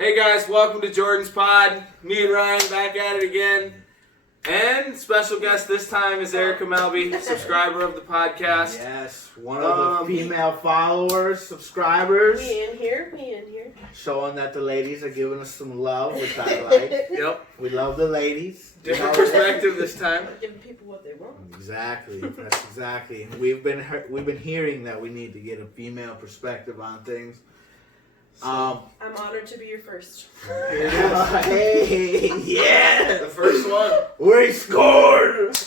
Hey guys, welcome to Jordan's Pod. Me and Ryan back at it again. And special guest this time is Erica Melby, subscriber of the podcast. Yes, one of the female followers, subscribers. Me in here. Showing that the ladies are giving us some love, which I like. Yep. We love the ladies. Different perspective this time. Giving people what they want. Exactly. That's exactly. We've been hearing that we need to get a female perspective on things. I'm honored to be your first. Hey, yeah, The first one. we scored.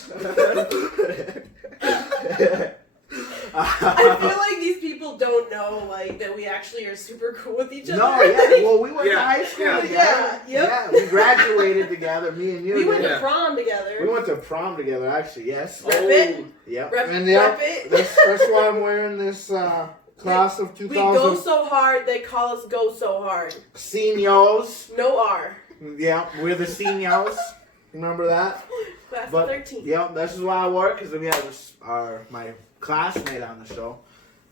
I feel like these people don't know that we actually are super cool with each other. No, yeah. Well, we went to high school Yeah. together. Yep. Yeah, we graduated together. Me and you. We went did. to prom together. We went to prom together, actually. Yes. Rep it. Yep. Rep, And rep it. that's why I'm wearing this class of We go 2000 so hard, they call us go so hard. seniors. No R. Yeah, we're the seniors. Remember that? Class But, of 13. Yeah, this is why I work, because we have my classmate on the show,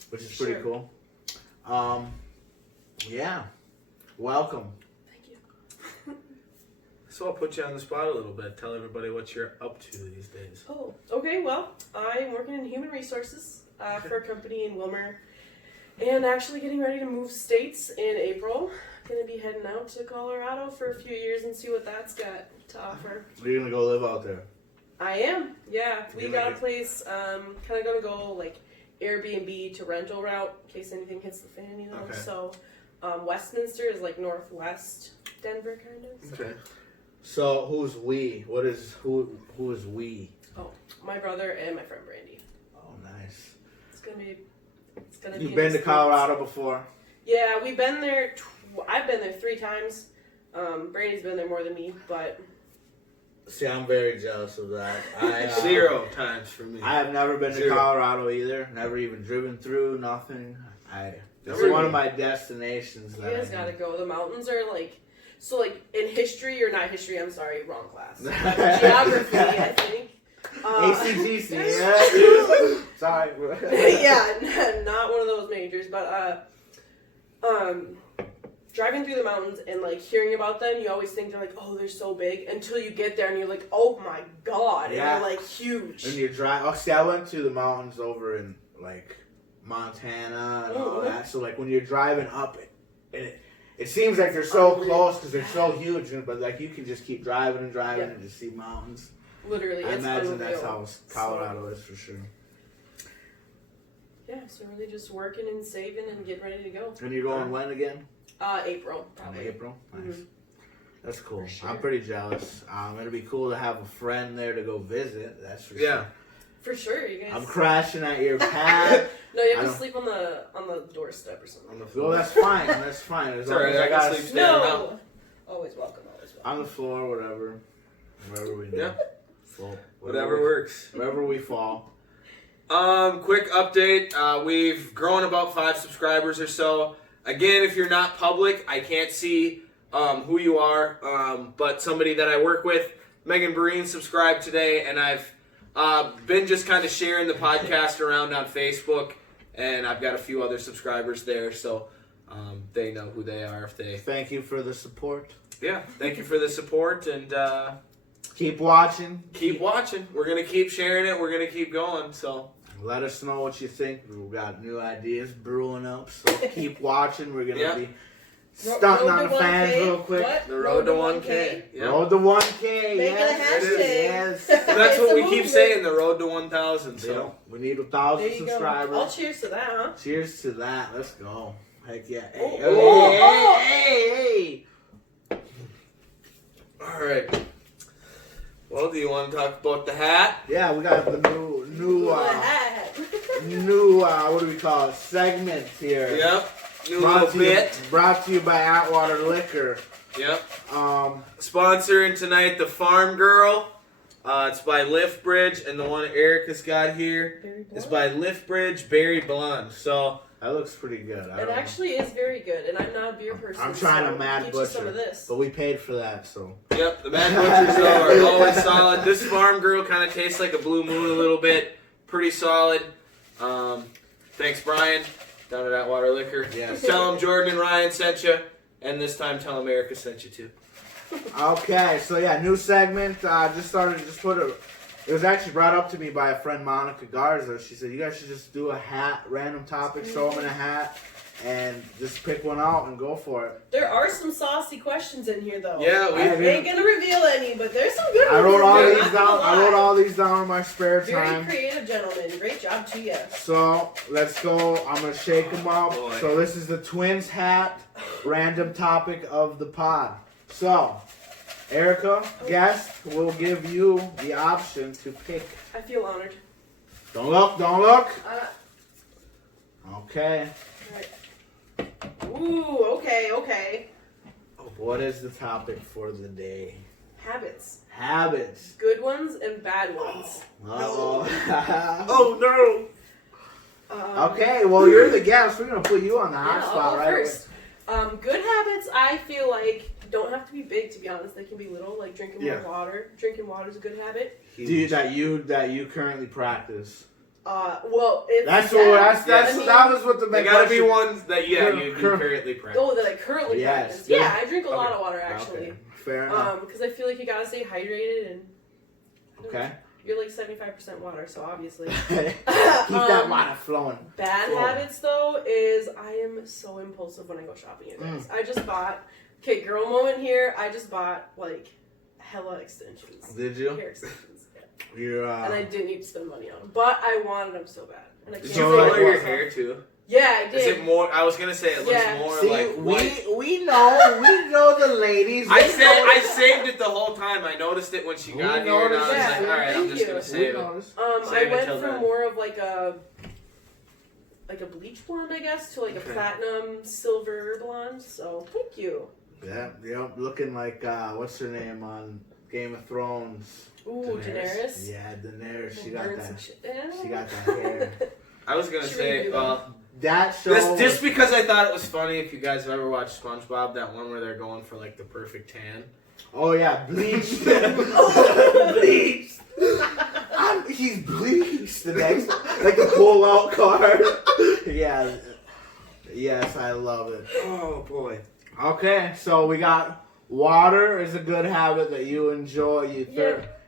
which is pretty Sure. cool. Yeah. Welcome. Thank you. So I'll put you on the spot a little bit. Tell everybody what you're up to these days. Oh, okay. Well, I'm working in human resources for a company in Wilmer. And actually getting ready to move states in April. Gonna be heading out to Colorado for a few years and see what that's got to offer. You're going to go live out there. I am, yeah. We You're got a ready. place, kind of gonna go Airbnb to rental route in case anything hits the fan, you know. Okay. So, Westminster is northwest Denver, kind of. So. Okay. So, who's we? Who is we? Oh, my brother and my friend Brandy. Oh, nice. It's gonna be You've an been to experience. Colorado before? Yeah, we've been there. I've been there 3 times. Brandy's been there more than me, but See, I'm very jealous of that. I 0 times for me. I have never been to 0. Colorado either. Never even driven through. Nothing. It's Never one of even- my destinations. you that guys I gotta need. go. The mountains are in history or not history. I'm sorry, wrong class. Geography, I think. ACGC. Yeah. Sorry. Yeah, not one of those majors, but driving through the mountains and hearing about them, you always think they're they're so big until you get there and you're like, oh my god, Yeah. and they're huge. And you drive. Oh, see, I went to the mountains over in Montana and all that. So when you're driving up it seems like they're so close because they're so huge, but you can just keep driving and driving Yeah. and just see mountains. Literally, I it's imagine unreal. that's how Colorado is for sure. Yeah, so really just working and saving and getting ready to go. And you're going when again? April, In probably. April? Nice. Mhm. That's cool. For sure. I'm pretty jealous. It'll be cool to have a friend there to go visit. That's for Yeah. For sure, you guys. sure. I'm crashing at your pad. No, you I have to don't- sleep on the doorstep or something. On the Well, floor. that's fine. That's fine. As It's long alright, as I can got sleep standing No! Always welcome, always welcome. on the floor, whatever. Wherever we Yeah. fall. Whatever works. Wherever we fall. Quick update. We've grown about 5 subscribers or so. Again, if you're not public, I can't see who you are. But somebody that I work with, Megan Breen, subscribed today, and I've been just kind of sharing the podcast around on Facebook, and I've got a few other subscribers there, so they know who they are if they. Thank you for the support. Yeah, thank you for the support, and Keep watching. keep watching. We're gonna keep sharing it. We're gonna keep going. So. Let us know what you think. We've got new ideas brewing up, so keep watching. We're gonna Yeah. be stunting Road on to the fans 1K. real quick. What? The road to 1K. Yeah. Road to 1K. Make yes. it a hashtag. Yes. That's It's what a we keep movement. saying, the road to 1,000. So So we need There 1,000 you go. subscribers. All cheers to that, huh? Cheers to that. Let's go. Heck yeah. Hey, Oh, hey, oh, hey, hey. all right. Well, do you want to talk about the hat? Yeah, we got the new what do we call it? Segment here. Yep. New little bit. Brought to you by Atwater Liquor. Yep. Um, Sponsoring tonight the Farm Girl. It's by Lift Bridge, and the one Erica's got here is by Lift Bridge Berry Blonde. So that looks pretty good. I It don't know. actually is very good, and I'm not a beer person. I'm trying so to Mad get you some Butcher, of this. but we paid for that, so. yep, the Mad Butchers though are always solid. This Farm Girl kind of tastes like a Blue Moon a little bit. Pretty solid. Thanks, Brian, down at Atwater Liquor. Yes. Tell them Jordan and Ryan sent you. And this time, tell America sent you too. Okay, so yeah, new segment. It was actually brought up to me by a friend, Monica Garza. She said, you guys should just do a hat, random topic, throw them in a hat, and just pick one out and go for it. There are some saucy questions in here, though. Yeah, I ain't gonna reveal any, but there's some good ones. I wrote all in there, these not down. gonna I wrote lie. all these down in my spare Very time. creative, gentlemen. Great job to you. So let's go. I'm gonna shake them up. Oh, boy. So this is the Twins hat, random topic of the pod. So, Erica, guest, will give you the option to pick. I feel honored. Don't look. Don't look. Okay. Ooh, okay. What is the topic for the day? Habits. Habits. Good ones and bad ones. Uh-oh. Oh no! Okay, well, you're the guest. We're going to put you on the hot Yeah, I'll spot go right first. Good habits, I feel like, don't have to be big, to be honest. They can be little, like drinking more water. Drinking water is a good habit. away. That you currently practice. Well, if That was what the There gotta be ones that you currently practice. Oh, that I currently Yes, practice. good. Yeah, I drink a lot of water actually. Okay. Fair enough. Because I feel like you gotta stay hydrated and. Okay. You're like 75% water, so obviously. Keep that water flowing. Bad habits though is I am so impulsive when I go shopping. You guys, I just bought. Okay, girl moment here. I just bought like hella extensions. Did you? Hair extensions. Yeah. You're, And I didn't need to spend money on them, but I wanted them so bad. And I can't Did you So, say color like, it your wasn't. hair too? Yeah, I did. Is it more? I was gonna say it looks Yeah. more See, like white. we know the ladies. I saved it the whole time. I noticed it when she got We here, and I was noticed like, that. all right, I'm Thank just you. gonna We save it. noticed. I Save it went till from then. more of like a bleach blonde, I guess, to like a Okay. platinum silver blonde. So thank you. Yeah, looking like what's her name on Game of Thrones? Ooh, Daenerys. Yeah, Daenerys. She Burn got some that. shit. She got that hair. I was gonna Should say, we do that? That show. just because I thought it was funny. If you guys have ever watched SpongeBob, that one where they're going for like the perfect tan. Oh yeah, bleached. Bleached. He's bleached. The next, like a pull-out card. Yeah. Yes, I love it. Oh boy. Okay, so we got water is a good habit that you enjoy.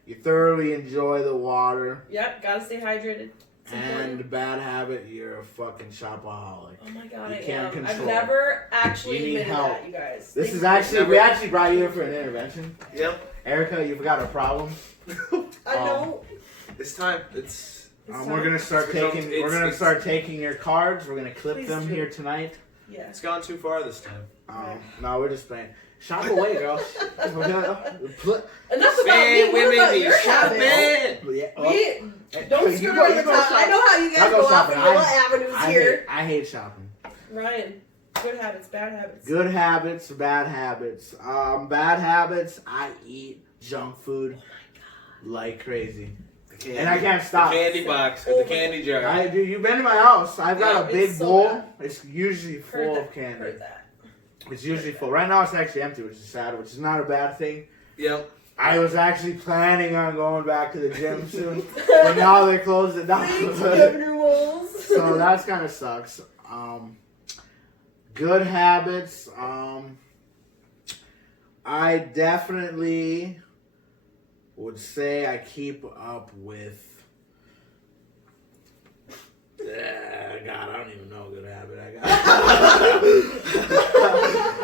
You thoroughly enjoy the water. Yep, gotta stay hydrated. It's important. And bad habit, you're a fucking shopaholic. Oh my god, You I can't am. control. I've never actually You need admitted help. that, you guys. This Thank is you. actually we actually brought you here for an intervention. Yep. Erica, you forgot a problem. I know. It's time. It's We're gonna start taking. We're gonna it's- start taking your cards. We're gonna clip Please them do. here tonight. Yeah. it's gone too far this time. No, we're just playing. Shop away, girl. We're gonna put. Enough about Man, me. What women about be your habits? shopping. Yeah, We don't you screw go- over you the go top. shop. I know how you I'll guys go go off shopping. in little avenues here. I hate shopping. Ryan, good habits, bad habits. Good habits, bad habits. Bad habits. I eat junk food like crazy, and I can't stop. The candy box or Oh the my candy jar. You've been to my house. I've got a Yeah, big it's so bowl. bad. It's usually Heard full that. of candy. Heard that. It's usually full. Right now it's actually empty, which is sad, which is not a bad thing. Yep. I was actually planning on going back to the gym soon, but now they closed it down. Thanks, Governor Walls. So that kind of sucks. Good habits. I definitely would say I keep up with. God, I don't even know a good habit I got.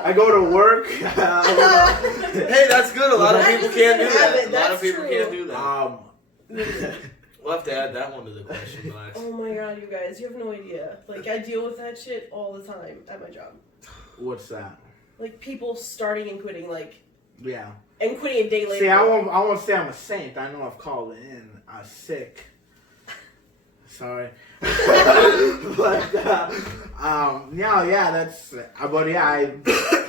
I go to work. Hey, that's good. A lot of That people is a can't do good that. habit, A lot of that's people true. can't do that. We'll have to add that one to the question box. Oh my god, you guys, you have no idea. Like, I deal with that shit all the time at my job. What's that? Like, people starting and quitting, like, Yeah. and quitting a day later. See, I won't say I'm a saint. I know I've called in sick. Sorry. But yeah, that's. But yeah,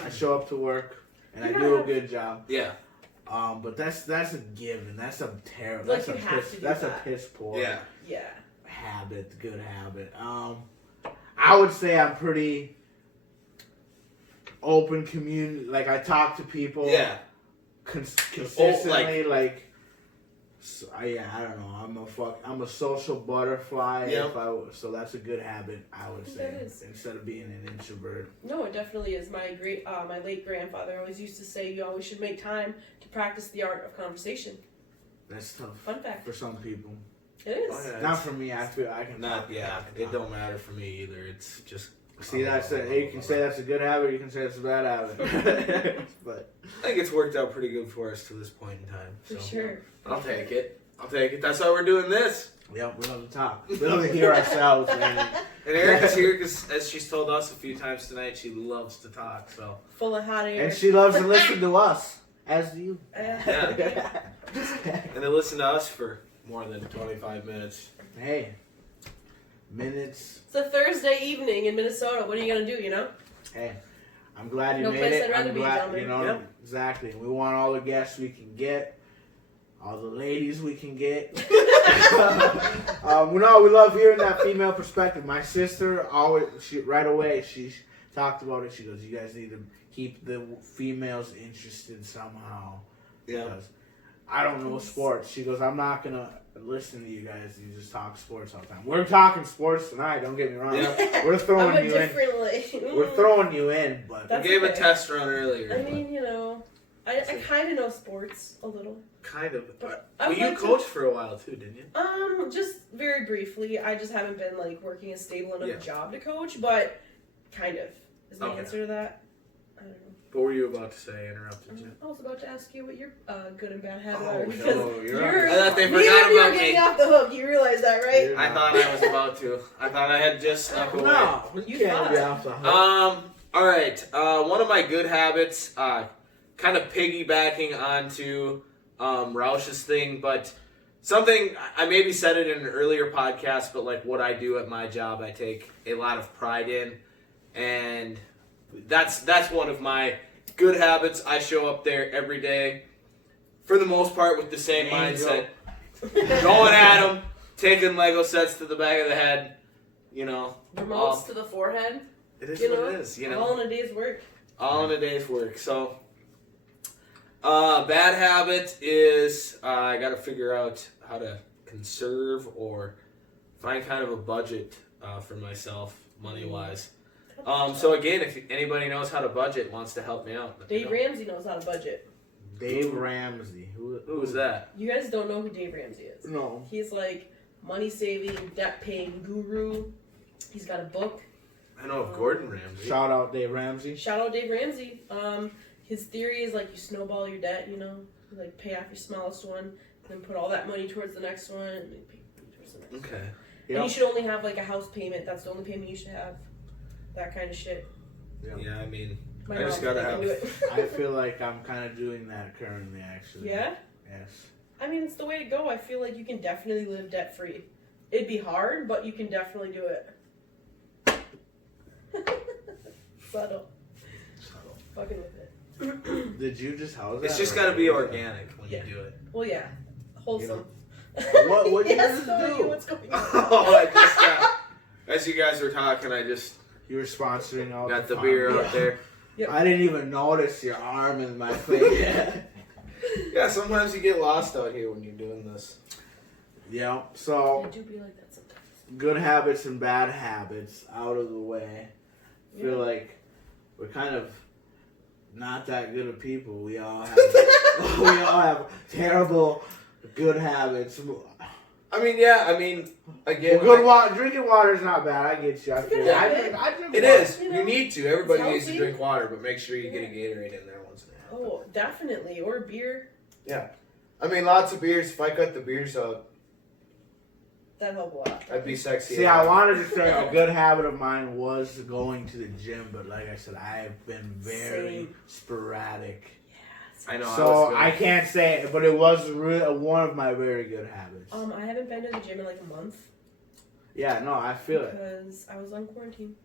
I show up to work and I do a good job. Yeah. But that's a given. That's a terrible. Like, That's a you have piss. to do That's a that. piss poor. Yeah. Yeah. Habit. Good habit. I would say I'm pretty open community. Like I talk to people. Yeah. Consistently, like So, I don't know. I'm a social butterfly. Yep. So that's a good habit, I would think say, that is. instead of being an introvert. No, it definitely is. My late grandfather always used to say, you always should make time to practice the art of conversation. That's tough Fun fact. for some people. It is. Oh, yeah, Not it's- for me. I feel I can. Not talk, yeah. talk, It talk. don't matter for me either. It's just. See, that's it. You can say that's a good habit. You can say it's a bad habit. But I think it's worked out pretty good for us to this point in time. For So. sure. I'll take it. I'll take it. That's why we're doing this. yeah, we love to talk. We love to hear ourselves. Man. And Erica's here because, as she's told us a few times tonight, she loves to talk. So Full of hot air. And she loves to listen to us, as do you. Yeah. And they listen to us for more than 25 minutes. Hey, minutes. It's a Thursday evening in Minnesota. What are you gonna do? You know? Hey, I'm glad you No made place it. I'd rather I'm be, glad, gentlemen. you know, Yep. exactly. We want all the guests we can get, all the ladies we can get. We love hearing that female perspective. My sister right away she talked about it. She goes, "You guys need to keep the females interested somehow." Yeah. Because I don't know sports. She goes, "I'm not gonna listen to you guys. You just talk sports all the time." We're talking sports tonight. Don't get me wrong. Yeah. We're I'm throwing a you in. different We're throwing you in, but We That's gave a okay. test run earlier. I mean, you know, I kind of know sports a little. Kind of. But I would you like to- coached for a while too, didn't you? Just very briefly. I just haven't been like working a stable enough Yeah. job to coach, but kind of is my Okay. answer to that. I don't know. What were you about to say? I interrupted you. I was about to ask you what your good and bad habit Oh, are no, because you're you're, I thought they me forgot and you are about getting me. off the hook. You realize that, right? You're I not. thought I was about to. I thought I had just snuck away. No, You you can't be thought. off the hook. All right. One of my good habits, kind of piggybacking onto Roush's thing, but something I maybe said it in an earlier podcast, but like what I do at my job, I take a lot of pride in, and that's one of my good habits. I show up there every day, for the most part, with the same Angel. mindset, going at them, taking Lego sets to the back of the head, you know. Remotes to the forehead. It is You what know, it is, you know. all in a day's work. All in a day's work. So, bad habit is I got to figure out how to conserve or find kind of a budget for myself, money wise. So again, if anybody knows how to budget, wants to help me out, let me Dave know. Ramsey knows how to budget. Dave Ramsey. Who was that? You guys don't know who Dave Ramsey is. No. He's like money saving, debt paying guru. He's got a book. I know of Gordon Ramsay. Shout out Dave Ramsey. Shout out Dave Ramsey. His theory is like you snowball your debt, you know, you like pay off your smallest one, then put all that money towards the next one, and then pay money towards the next one. Okay. And you Yep. should only have like a house payment. That's the only payment you should have. That kind of shit. Yeah, I mean, My I just mom's gotta like, have- "Do it." I feel like I'm kind of doing that currently, actually. Yeah? Yes. I mean, it's the way to go. I feel like you can definitely live debt free. It'd be hard, but you can definitely do it. Subtle. Fucking with it. Did you just house that? it's just or- got to be organic when Yeah. you do it. Well, yeah. Wholesome. What did you yes, just Tony, do? what's going on? Oh, I just as you guys were talking, I just You were sponsoring all got the farm- beer Yeah. out there. I didn't even notice your arm in my plate. Yeah, sometimes you get lost out here when you're doing this. Yeah. So I do be like that sometimes. good habits and bad habits out of the way. I feel Yeah. like we're kind of not that good of people. We all have terrible good habits. I mean, yeah, I mean, again, Well, good water, drinking water is not bad. I get you. I It's a feel good I habit. drink, I drink it water. is. You You know, need to. Everybody it's needs to healthy. drink water, but make sure you get a Gatorade in there once in a while. Oh, definitely. Or beer. I mean, lots of beers. If I cut the beers out, That help a lot. I'd be sexy. See, I wanted to say a good habit of mine was going to the gym, but like I said, I've been very Same. sporadic. I know. So I I was can't say it, but it was one of my very good habits. I haven't been to the gym in like a month Yeah, no, I feel it. because I was on quarantine.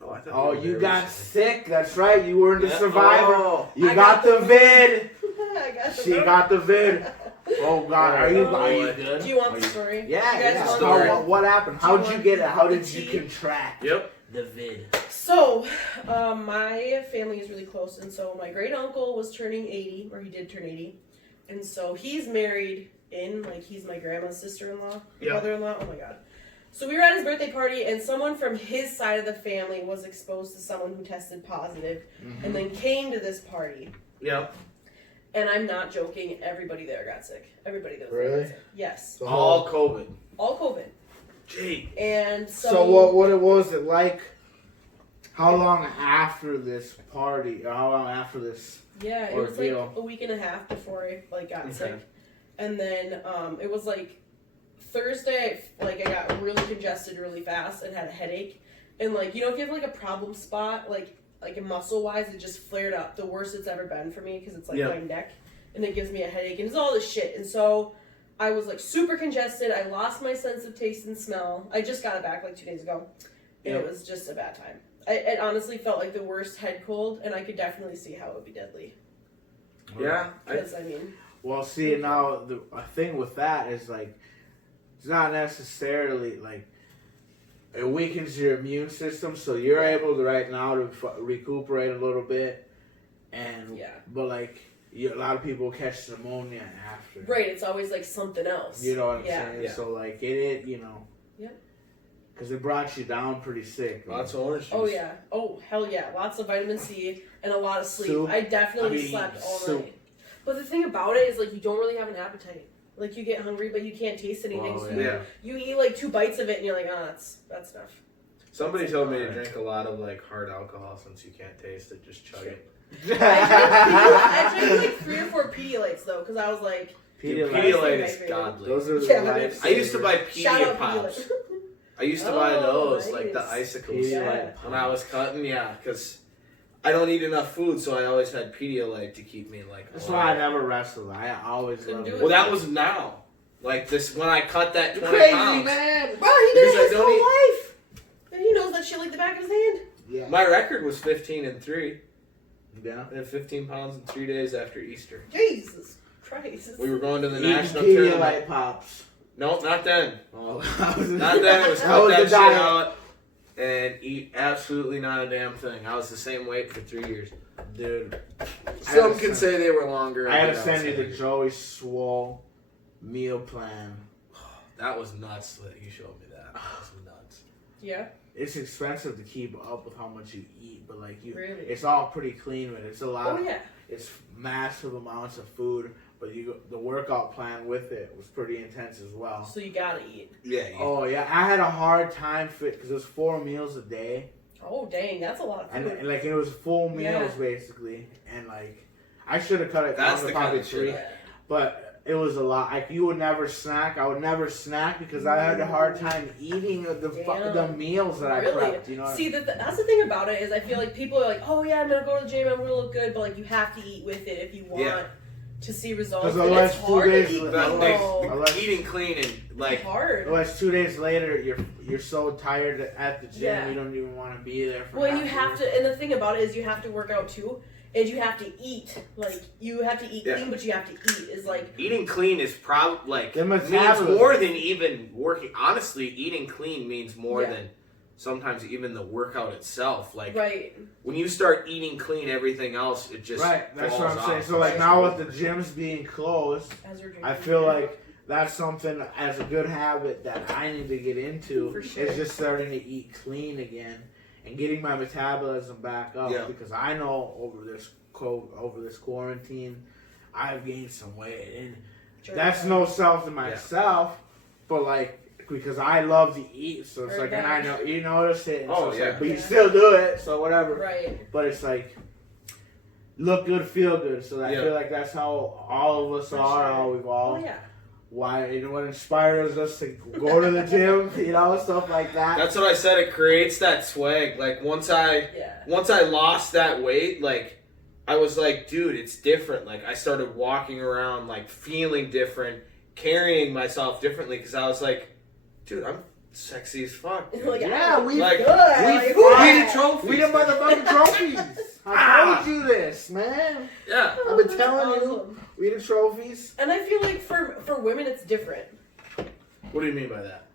Oh, I thought Oh, were you there got recently. sick. That's right. You were the Yeah. survivor. Oh. You I got got the vid. I got the She vote. got the vid. Oh God, are you Oh, good? Do you want Are the you- story? Yeah, You guys yeah. want Story. the- What happened? Do you How'd you want get it? How the did you tea? contract Yep. the vid? So, my family is really close, and so my great uncle was turning 80, or he did turn 80, and so he's married in. Like, he's my grandma's sister-in-law, Yeah. brother-in-law. Oh my god. So we were at his birthday party, and someone from his side of the family was exposed to someone who tested positive, and then came to this party. Yeah. And I'm not joking. Everybody there got sick. Everybody that was there Really? got sick. Yes. All COVID. All COVID. Gee. And So what it was it like? How long after this party, or how long after this? Yeah, it was like ordeal? a week and a half before I like got Okay. sick, and then it was like Thursday. Like I got really congested really fast and had a headache, and like if you have like a problem spot like muscle wise, it just flared up. The worst it's ever been for me because it's like Yeah. my neck, and it gives me a headache, and it's all this shit. And so I was like super congested. I lost my sense of taste and smell. I just got it back like 2 days ago, and Yep. it was just a bad time. It honestly felt like the worst head cold, and I could definitely see how it would be deadly. Yeah. Because I mean, Well, see, now the thing with that is like, it's not necessarily like it weakens your immune system, so you're able to right now to recuperate a little bit, and Yeah. but like a lot of people catch pneumonia after. right? It's always like something else. You know what I'm Yeah. saying? Yeah. So like it Yep. because it brought you down pretty sick. Lots of orange juice. Oh yeah. Oh hell yeah. Lots of vitamin C and a lot of sleep. Soup. I definitely I mean, slept all soup. night. But the thing about it is like you don't really have an appetite. Like you get hungry, but you can't taste anything. Oh, so Yeah. you eat like 2 bites of it, and you're like, that's enough. Somebody told me to drink a lot of like hard alcohol since you can't taste it. Just chug it. I drank like 3 or 4 Pedialytes though, because I was like, Dude, Pedialyte. Pedialyte My is favorite. godly. Those are the Yeah, life I used to buy shout Pedia out Pops. Pedialyte. I used to buy Oh, those, like the nice. icicles. Pedialyte. When I was cutting, yeah, because I don't eat enough food, so I always had Pedialyte to keep me like. That's alive. why I never wrestled. I always Couldn't loved do it. Well, that was now. Like this, when I cut that You're 20 crazy, pounds. man. Bro, he did Because I it his don't whole eat- life. And he knows that shit like the back of his hand. Yeah. My record was 15-3. Yeah. I had 15 pounds in 3 days after Easter. Jesus Christ. We were going to the Eating national tournament. Pedialyte pops. Nope, not then. Oh, Not then. It was That cut was that the shit diet. out and eat absolutely not a damn thing. I was the same weight for 3 years. Dude. Some had can to say they were longer. I had to but send you was the heavier. Joey Swole meal plan. That was nuts that you showed me that. That was nuts. Yeah, It's expensive to keep up with how much you eat, but like really. it's all pretty clean. But it's a lot. Oh yeah. It's massive amounts of food, but the workout plan with it was pretty intense as well. So you gotta eat. Yeah. Oh yeah, I had a hard time fit because it was 4 meals a day, Oh dang, that's a lot of and, food. like it was full meals Yeah. basically, and like I should have cut it That's down the to kind probably of shit 3, Yeah. but it was a lot. Like you would never snack. I would never snack because I had a hard time eating the meals that I Really? prepped. You know. See, that's the thing about it is I feel like people are like, oh yeah, I'm gonna go to the gym, I'm gonna look good, but like you have to eat with it if you want Yeah. to see results. 'Cause And otherwise it's 2 hard days to eat later- clean, They- though. Unless- Eating clean and It's like hard. Otherwise, 2 days later, you're so tired at the gym, Yeah. you don't even want to be there. For Well, half you the have work. to, and the thing about it is you have to work out too, and you have to eat. Like you have to eat Yeah. clean, but you have to eat. Is like eating clean is probably like The means metabolism. more than even working. Honestly, eating clean means more Yeah. than sometimes even the workout itself. Like right. when you start eating clean, everything else it just Right, that's what falls I'm saying. off. So, like, Right. now with the gyms being closed, As we're drinking. I feel like that's something as a good habit that I need to get into. For sure. Is just starting to eat clean again and getting my metabolism back up. Yeah. Because I know over this quarantine, I've gained some weight, and Jerk that's out. no self to myself, but like because I love to eat, so it's Heard like, and that. I know you notice it. And Oh, so it's yeah. like, but you Yeah. still do it, so whatever. Right. But it's like look good, feel good. So I Yeah. feel like that's how all of us For are. sure. How we've Oh all yeah. why what inspires us to go to the gym, you know, stuff like that. That's what I said. It creates that swag. Like once I lost that weight, like I was like, dude, it's different. Like I started walking around, like feeling different, carrying myself differently because I was like, dude, I'm sexy as fuck. dude. Like, Yeah, we Like, good. we Like, fought. We yeah. the trophies. We the motherfucking trophies. I Ah. told you this, man. Yeah. I've been That's telling you. awesome. We the trophies. And I feel like for women it's different. What do you mean by that?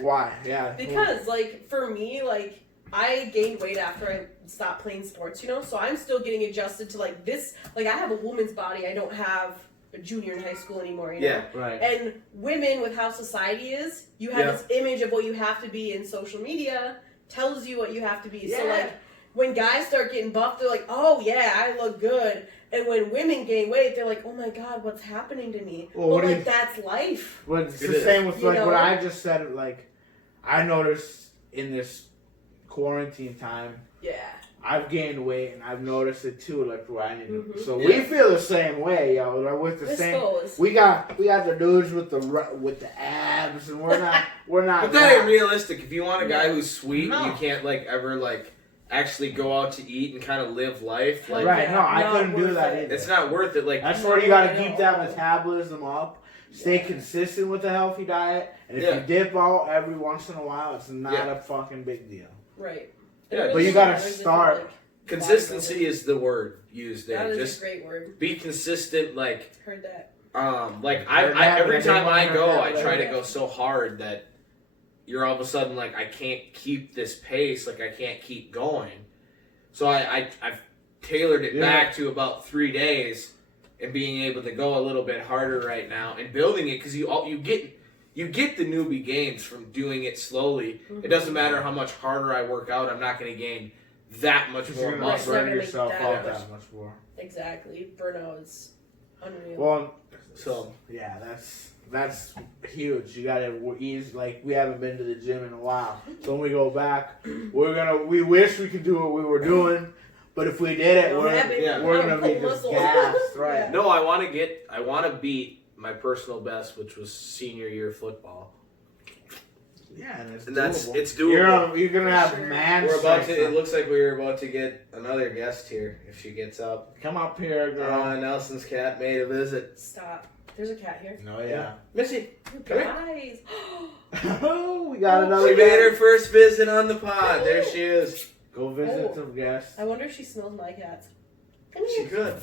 Why? Yeah. Because, like, for me, like, I gained weight after I stopped playing sports, you know? So I'm still getting adjusted to, like, this. Like, I have a woman's body. I don't have a junior in high school anymore. You Yeah. know? Right. And women, with how society is, you have Yeah. this image of what you have to be in social media, tells you what you have to be. So, Yeah. like, when guys start getting buffed, they're like, oh, yeah, I look good. And when women gain weight, they're like, oh my God, what's happening to me? Well, but, what do like, you- that's life. But it's It the is. same with You like what know? I just said. Like, I noticed in this quarantine time, Yeah. I've gained weight, and I've noticed it too. Like, where I need to. Mhm. So Yeah. we feel the same way, yo. Like, with the This same. goes. We got the dudes with the abs, and we're not. But that ain't realistic. If you want a guy who's sweet, No. you can't like ever like actually go out to eat and kind of live life. Like Right? No, I Not couldn't do worth that it. either. it's not worth it. Like That's where you gotta No, keep no. that metabolism up. Stay Yeah. consistent with a healthy diet, and if Yeah. you dip out every once in a while, it's not Yeah. a fucking big deal. Right. Yeah, It but you gotta matters if you, start. like, consistency is the word used That there. is Just a great word. be consistent. Like Heard that. like Heard I that, every but I time didn't I wanna go, hear I that. try to go so hard that you're all of a sudden like I can't keep this pace. Like I can't keep going. So I've tailored it Yeah. back to about 3 days and being able to go a little bit harder right now and building it because you get the newbie gains from doing it slowly. It doesn't matter how much harder I work out, I'm not going to gain that much You're more gonna muscle. Right. burn yourself That out much. that much more. Exactly. Burnout is unreal. Well, So yeah, that's huge. You gotta ease. Like, we haven't been to the gym in a while, so when we go back, we wish we could do what we were doing, but if we did it, Don't we're have it. yeah. gonna be Pull just muscle. gassed, right? Yeah. no, I want to beat my personal best, which was senior year football, Yeah, and and that's doable. it's doable. You're gonna For have sure. man We're about to. strength. It looks like we're about to get another guest here if she gets up. Come up here, girl. Nelson's cat made a visit. Stop. There's a cat here. No, yeah. Missy, You Come here. guys. Oh, we got another she made her guest. first visit on the pod. There she is. Go visit Oh. some guests. I wonder if she smells my cats. Come She here. could.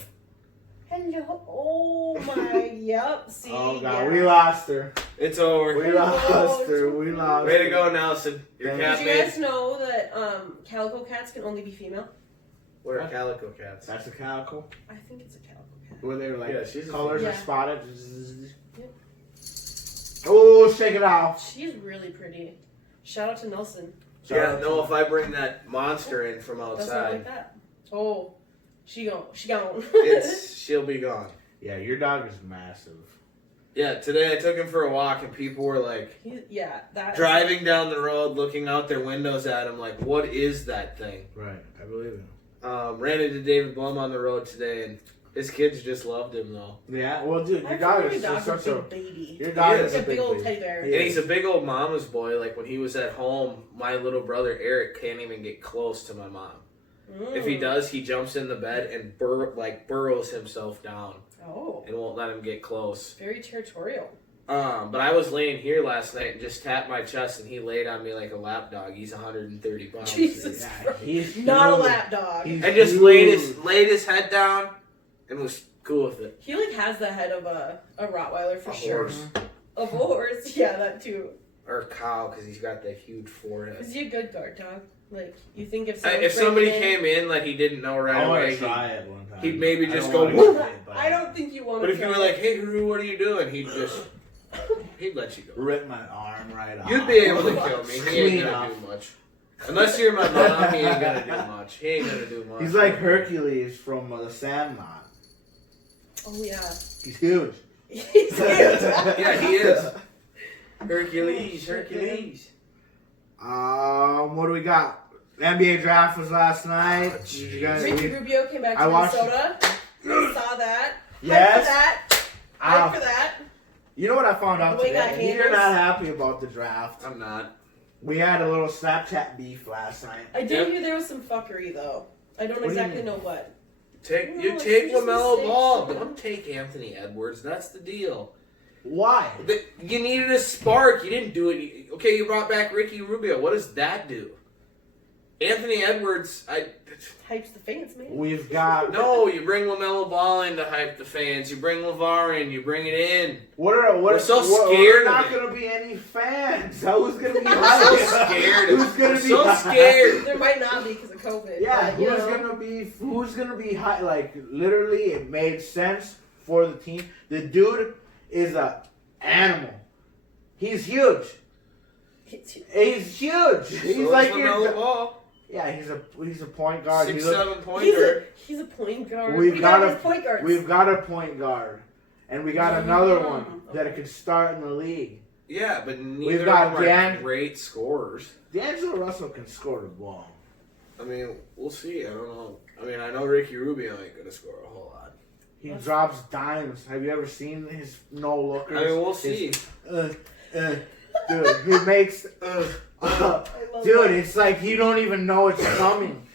Hello. Oh my. Yep. See. Oh god, yeah. we lost her. It's over. We lost her. We lost Way her. to go, Nelson. Your Thank cat Did you made. guys know that calico cats can only be female? What are calico cats? That's a calico. I think it's a calico cat. Where they're like Yeah, she's a colors female. are spotted. Yep. Oh, shake it off. She's really pretty. Shout out to Nelson. Yeah, no. If I bring that monster in from Does not like outside, that. Oh, she gone. she'll be gone. Yeah, your dog is massive. Yeah, today I took him for a walk and people were like Yeah, that. driving down the road, looking out their windows at him, like, "What is that thing?" Right, I believe it. Ran into David Blum on the road today, and his kids just loved him though. Yeah, well, dude, your I dog feel is like just dog's such a a. big baby. Your dog He is He's a a big old baby. teddy bear. He And is. he's a big old mama's boy. Like when he was at home, my little brother Eric can't even get close to my mom. If he does, he jumps in the bed and burrows himself down Oh, and won't let him get close. very territorial. But I was laying here last night and just tapped my chest and he laid on me like a lap dog. He's 130 pounds. Jesus. Yeah, he's Not a huge. lap dog. He's And just huge. laid his head down and was cool with it. He like has the head of a Rottweiler for A sure. horse. Of a horse, yeah, that too. Or a cow because he's got that huge forehead. Is he a good guard dog? Like you think if If somebody came in that he didn't know right I want away, to try it one time. he'd maybe I just don't go, wanna "Woof." get it, but I don't think you want. but if you were like, "Hey, Haru, what are you doing?" He'd let you go. rip my arm right off. You'd be able to kill me. He ain't Clean gonna off. do much. Unless you're my mom, he ain't gonna do much. He ain't gonna do much. He's like Hercules from the Sandlot. oh yeah, He's huge. he's Yeah, he is. Hercules. What do we got? The NBA draft was last night. Oh, Did you guys? Ricky Rubio came back I to watched- Minnesota. I saw that. Yes. Hype for that. Hype Ah, for that. you know what I found out The way he got today? You're handles. not happy about the draft. I'm not. We had a little Snapchat beef last night. I did Yep. hear there was some fuckery though. I don't do you exactly mean? know what. Take No, you it's take just LaMelo mistakes. Ball. Don't take Anthony Edwards. That's the deal. Why? You needed a spark. You didn't do it. Okay, you brought back Ricky Rubio. What does that do? Anthony Edwards, Hypes the fans, man. We've got. no. You bring LaMelo Ball in to hype the fans. You bring LeVar in. You bring it in. We're so We're scared not of it. gonna be any fans. Who's gonna be I'm hyped? so scared. Who's gonna I'm be so hyped? scared. There might not be because of COVID. Yeah, but, you who's know. gonna be high? Like literally, it made sense for the team. The dude is a animal. He's huge. He's huge. He's So like is your LaMelo Ball. yeah. He's a point guard. 6'7" pointer. He's a point guard. We've got with point guards. We've got a point guard, and we got another one that could start in the league. Yeah, but neither We've of got them are Dan- great scorers. D'Angelo Russell can score the ball. I mean, we'll see. I don't know. I mean, I know Ricky Rubio ain't gonna score a whole lot. He drops dimes. Have you ever seen his no lookers? I mean, we'll see. Dude, he makes. Dude, it's like you don't even know it's coming.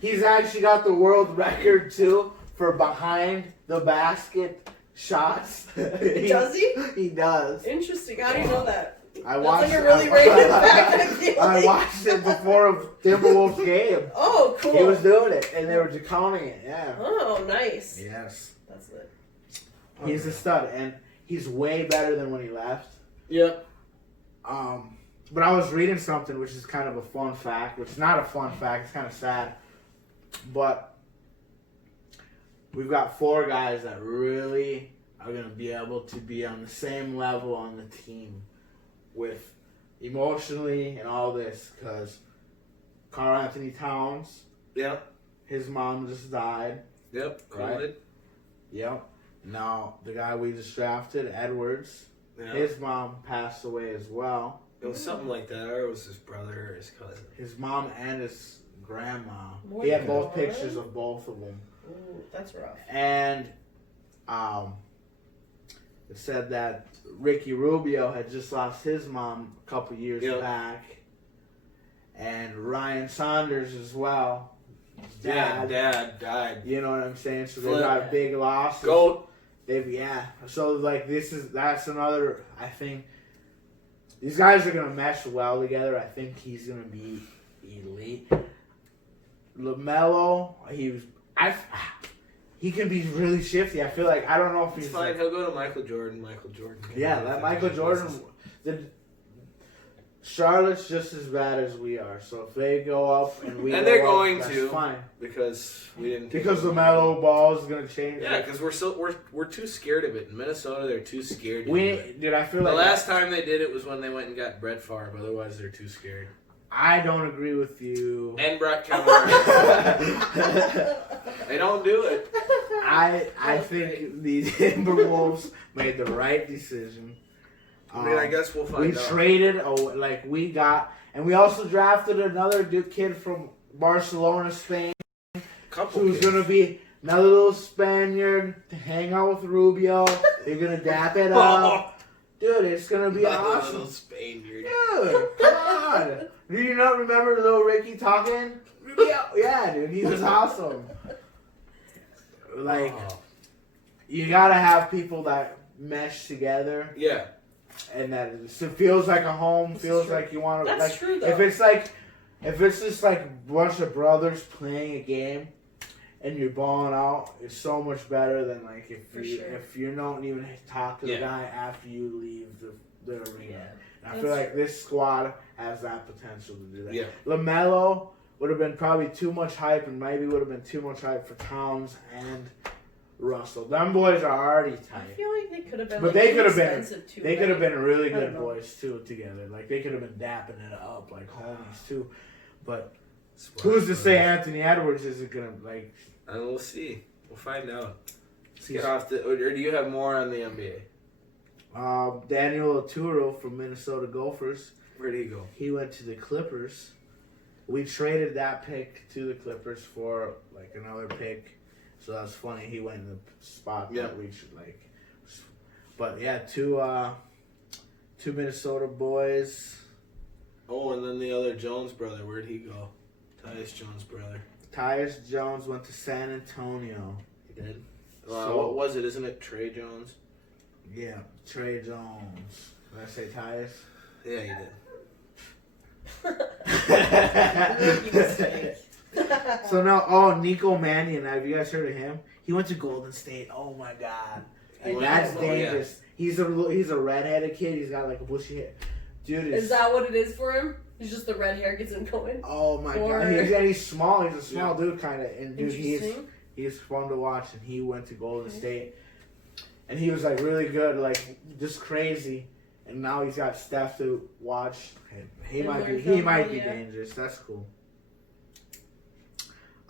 He's actually got the world record too for behind the basket shots. Does he? He does. Interesting. How do you know that? I That's watched. like a really random fact. I feel I like. watched it before a Timberwolves game. Oh, cool. He was doing it, and they were counting it. Yeah. Oh, nice. Yes. That's it. He's a stud, and he's way better than when he left. Yep. But I was reading something which is kind of a fun fact, which is not a fun fact, it's kind of sad. But we've got 4 guys that really are going to be able to be on the same level on the team with emotionally and all this, because Karl Anthony Towns, Yep. his mom just died. Yep. Right. Right. Yep. Now, the guy we just drafted, Edwards, Yeah. his mom passed away as well. It was something like that, or it was his brother or his cousin. His mom and his grandma. Boy, He had both God. pictures of both of them. Ooh, that's rough. And it said that Ricky Rubio had just lost his mom a couple years Yep. back. And Ryan Saunders as well. His Yeah, dad. Dad died. You know what I'm saying? So they Flip. got big losses. Goat. So like that's another, I think these guys are gonna mesh well together. I think he's gonna be elite. LaMelo, he can be really shifty. I feel like I don't know if It's he's fine. like, He'll go to Michael Jordan. Michael Jordan. can yeah, do that it. Michael Jordan. Charlotte's just as bad as we are. So if they go up and we And go they're up, going that's to. fine. Because we didn't. Because LaMelo Ball is gonna change. Yeah, it. because we're too scared of it. In Minnesota, they're too scared. To do We it. dude, I feel The like last time they did it was when they went and got Brett Favre. Otherwise, they're too scared. I don't agree with you. And Brett Kavanaugh. They don't do it. I think the Timberwolves made the right decision. I mean, I guess we'll find we out. traded, and we also drafted another kid from Barcelona, Spain, Couple who's kids. gonna be another little Spaniard to hang out with Rubio. They're gonna dap it up, dude. It's gonna be Another awesome, little Spaniard. dude. Come on, do you not remember little Ricky talking? Rubio, yeah, dude, he was awesome. Like, Oh. you gotta have people that mesh together. Yeah. And that it feels like a home, This feels is true. like you want to. That's like, true, though. if it's just like a bunch of brothers playing a game, and you're balling out, it's so much better than like For sure. if you don't even talk to the Yeah. guy after you leave the arena. Yeah. And I feel like this squad has that potential to do that. Yeah. LaMelo would have been probably too much hype, and maybe would have been too much hype for Towns and Russell. Them boys are already I tight. feel like they could have been. But like, they too could have been- expensive, too, They could have right? been really I don't good know. boys too together. Like they could have been dapping it up like homies too. But Splash who's to say Brothers. Anthony Edwards isn't gonna like? And we'll see. We'll find out. Let's He's- get off the. Or do you have more on the NBA? Daniel Oturo from Minnesota Gophers. Where'd he go? He went to the Clippers. We traded that pick to the Clippers for like another pick. So that's funny. He went in the spot Yeah. that we should like. But yeah, two Minnesota boys. Oh, and then the other Jones brother. Where'd he go? Tyus Jones brother. Tyus Jones went to San Antonio. He did. So- What was it? Isn't it Trey Jones? Yeah, Trey Jones. Did I say Tyus? Yeah, he did. Rookie mistake. So now, Nico Mannion. Have you guys heard of him? He went to Golden State. Oh my God, He went- that's oh, yeah. dangerous. He's a redheaded kid. He's got like a bushy hair. Dude is. Is that what it is for him? It's just the red hair gets him going. Oh my Or- God, he's small. He's a small dude, kind of. And dude, Interesting. he's fun to watch. And he went to Golden Okay. State. and he was like really good, like just crazy. And now he's got Steph to watch. He And might be learn he from might him, be yeah. dangerous. That's cool.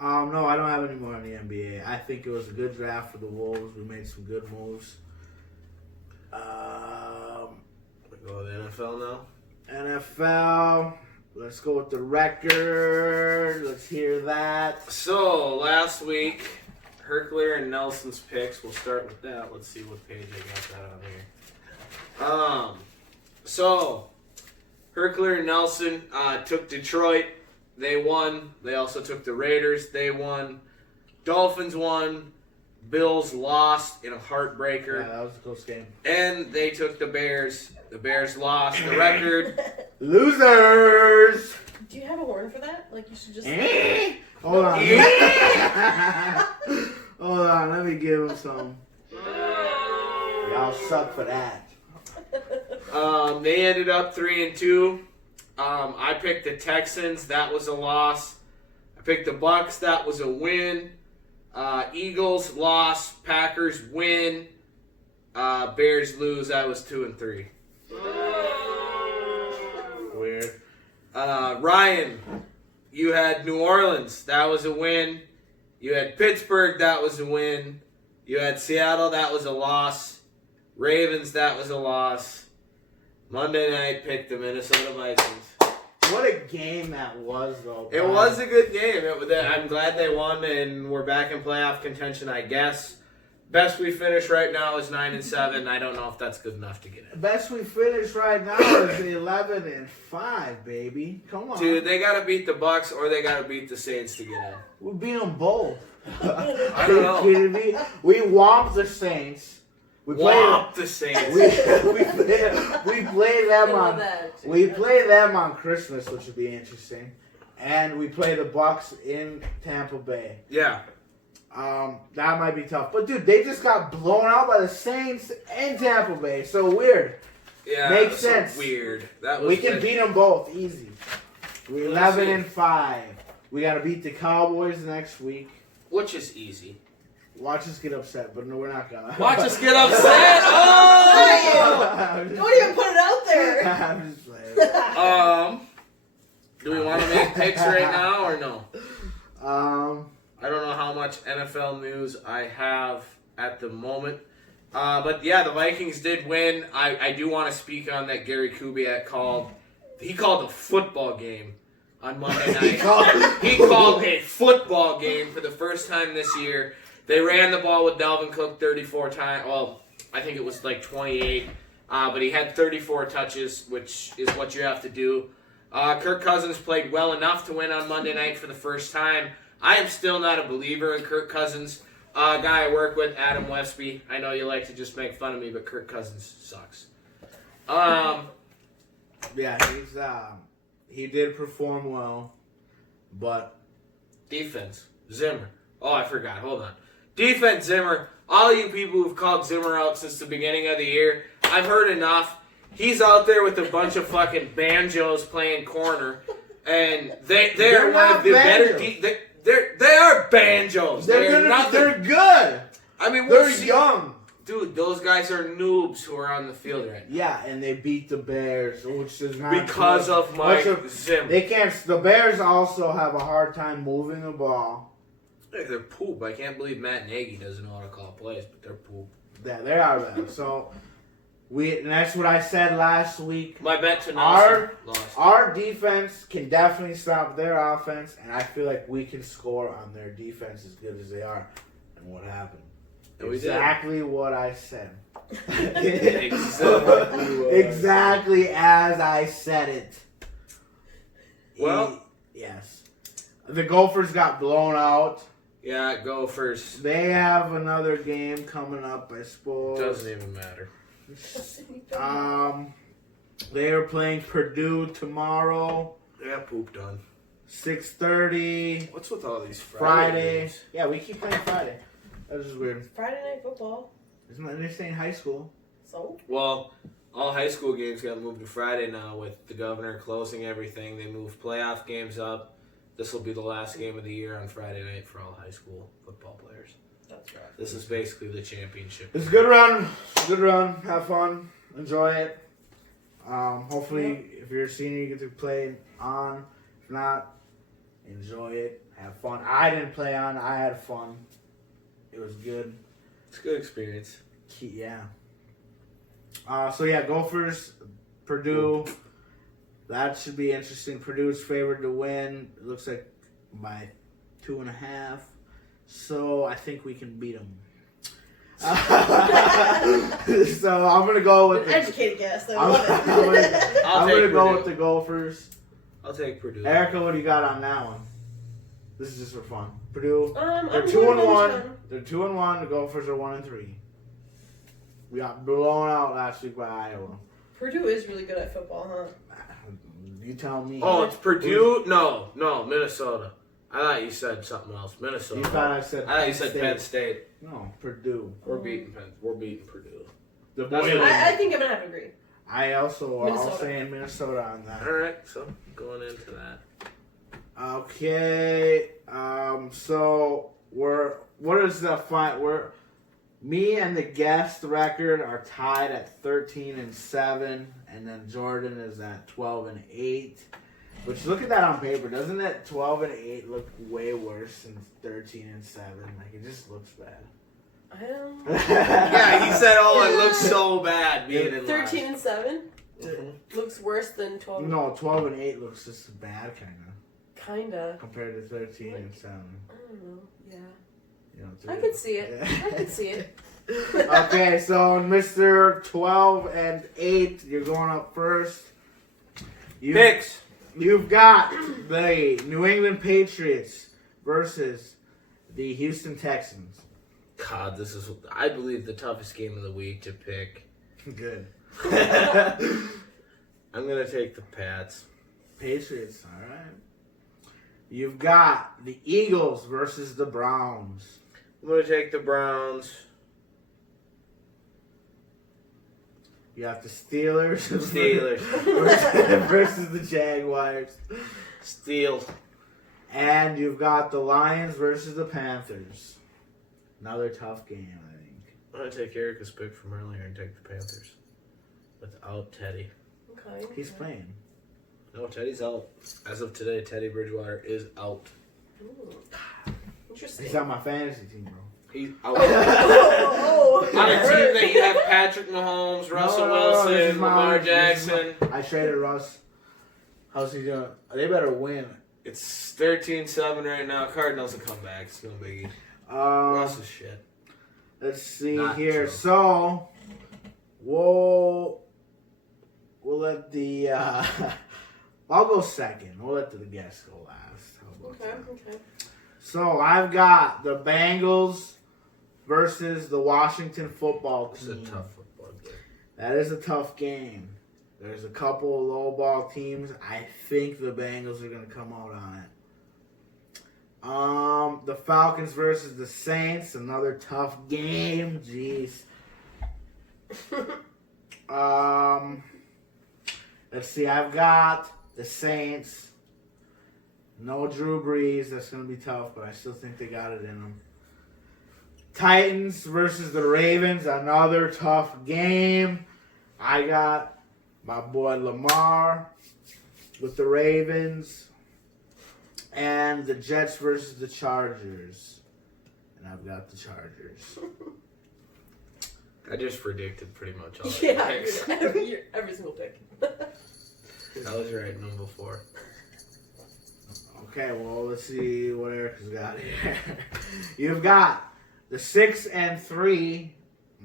No, I don't have any more in the NBA. I think it was a good draft for the Wolves. We made some good moves. We go to the NFL now. NFL. Let's go with the record. Let's hear that. So last week, Herkler and Nelson's picks. We'll start with that. Let's see what page I got that on here. So Herkler and Nelson took Detroit. They won. They also took the Raiders. They won. Dolphins won. Bills lost in a heartbreaker. Yeah, that was a close game. And they took the Bears. The Bears lost. The record. Losers. Do you have a horn for that? Like you should just. Hold on. Hold on. Let me give him some. Y'all suck for that. They ended up 3-2. I picked the Texans. That was a loss. I picked the Bucks. That was a win. Eagles loss. Packers win. Bears lose. That was 2-3. Weird. Ryan, you had New Orleans. That was a win. You had Pittsburgh. That was a win. You had Seattle. That was a loss. Ravens. That was a loss. Monday night picked the Minnesota Vikings. What a game that was, though. It was a good game. I'm glad they won, and we're back in playoff contention, I guess. Best we finish right now is 9-7. I don't know if that's good enough to get in. Best we finished right now is 11-5, baby. Come on. Dude, they got to beat the Bucks or they got to beat the Saints to get in. We beat them both. I don't know. Kidding me? We whomped the Saints. We played. Womp the Saints. We play them I love on. that. We play them on Christmas, which would be interesting, and we play the Bucks in Tampa Bay. Yeah. That might be tough. But dude, they just got blown out by the Saints in Tampa Bay. So weird. Yeah. Makes that was so sense. weird. That was We can weird. beat them both easy. We're Let's 11-5. We gotta beat the Cowboys next week. Which is easy. Watch us get upset, but no, we're not gonna. Watch us get upset. Oh! I'm just- Don't even put it out there. I'm just playing. Do we want to make picks right now or no? Um, I don't know how much NFL news I have at the moment. But yeah, the Vikings did win. I do want to speak on that Gary Kubiak called. He called a football game on Monday night. He called a football game for the first time this year. They ran the ball with Dalvin Cook 34 times. Well, I think it was like 28. But he had 34 touches, which is what you have to do. Kirk Cousins played well enough to win on Monday night for the first time. I am still not a believer in Kirk Cousins. Guy I work with, Adam Westby. I know you like to just make fun of me, but Kirk Cousins sucks. yeah, he did perform well, but Defense, Zimmer. Oh, I forgot. Hold on. Defense, Zimmer. All you people who've called Zimmer out since the beginning of the year, I've heard enough. He's out there with a bunch of fucking banjos playing corner, and they They're are one not of the better. banjos. They are banjos. they're good. I mean, we'll They're see. young. Dude, those guys are noobs who are on the field right now. Yeah, and they beat the Bears, which is not Because good. of Mike Which is- Zimmer. They can't. The Bears also have a hard time moving the ball. They're poop. I can't believe Matt Nagy doesn't know how to call plays, but they're poop. Yeah, they are bad. So and that's what I said last week. My bet to Our- Nelson lost. Our defense can definitely stop their offense, and I feel like we can score on their defense as good as they are. And what happened? And we did. Exactly what I said. Exactly as I said it. Well- yes. The Gophers got blown out. Yeah, go first. They have another game coming up, I suppose. Doesn't even matter. They are playing Purdue tomorrow, Yeah, poop done. 6:30. What's with all these Friday. games? Yeah, we keep playing Friday. That is weird. Friday night football. Isn't that they're saying high school? So Well, all high school games got moved to Friday now with the governor closing everything. They moved playoff games up. This will be the last game of the year on Friday night for all high school football players. That's rough. This is basically the championship. It's a good run. Good run. Have fun. Enjoy it. Hopefully, if you're a senior, you get to play on. If not, enjoy it. Have fun. I didn't play on. I had fun. It was good. It's a good experience. Yeah. Gophers, Purdue. That should be interesting. Purdue's favored to win. It looks like by 2.5. So I think we can beat them. So I'm gonna go with An educated guess. I I'm love it. gonna go Purdue. with the Gophers. I'll take Purdue. Erica, what do you got on that one? This is just for fun. Purdue. They're I'm 2-1. They're 2-1. The Gophers are 1-3. We got blown out last week by Iowa. Purdue is really good at football, huh? You tell me. Oh, it's Purdue? No, Minnesota. I thought you said something else. Minnesota. You thought I said. I thought you said State. Penn State. No, Purdue. We're beating Purdue. The That's boy. what I think I'm gonna have to agree. I also are all Minnesota. saying Minnesota on that. All right, so going into that. Okay. So what is the fight? Me and the guest record are tied at 13-7, and then Jordan is at 12-8. Which, look at that on paper. Doesn't that 12-8 look way worse than 13-7? Like, it just looks bad. Yeah, he said, "Oh, it looks so bad being in 13-7 Mhm. looks worse than 12. No, 12-8 looks just bad, Kinda. compared to 13-7. I don't know. Yeah. You know, I could see it. Yeah. I could see it. Okay, so Mr. 12-8, you're going up first. Picks. You've got the New England Patriots versus the Houston Texans. God, this is, I believe, the toughest game of the week to pick. Good. I'm gonna take the Pats. Patriots, all right. You've got the Eagles versus the Browns. I'm gonna take the Browns. You have the Steelers. Steelers. versus the Jaguars. Steal. And you've got the Lions versus the Panthers. Another tough game, I think. I'm gonna take Erica's pick from earlier and take the Panthers. Without Teddy. Okay. He's playing. No, Teddy's out. As of today, Teddy Bridgewater is out. Ooh. Interesting. He's on my fantasy team, bro. He's out. Oh, On a team that you have Patrick Mahomes, Russell No, this is Wilson, Lamar Jackson. I traded Russ. How's he doing? They better win. It's 13-7 right now. Cardinals will come back. It's no biggie. Russ is shit. Let's see Not here. true. So, we'll let the. I'll go second. We'll let the guests go last. How about Okay. that? Okay. So I've got the Bengals versus the Washington football This team. is a tough football game. That is a tough game. There's a couple of low ball teams. I think the Bengals are going to come out on it. The Falcons versus the Saints. Another tough game. Jeez. Let's see. I've got the Saints. No Drew Brees. That's going to be tough, but I still think they got it in them. Titans versus the Ravens. Another tough game. I got my boy Lamar with the Ravens. And the Jets versus the Chargers. And I've got the Chargers. I just predicted pretty much all the Yeah, picks. every single pick. I was right, number 4. Okay, well, let's see what Erica's got here. You've got the 6-3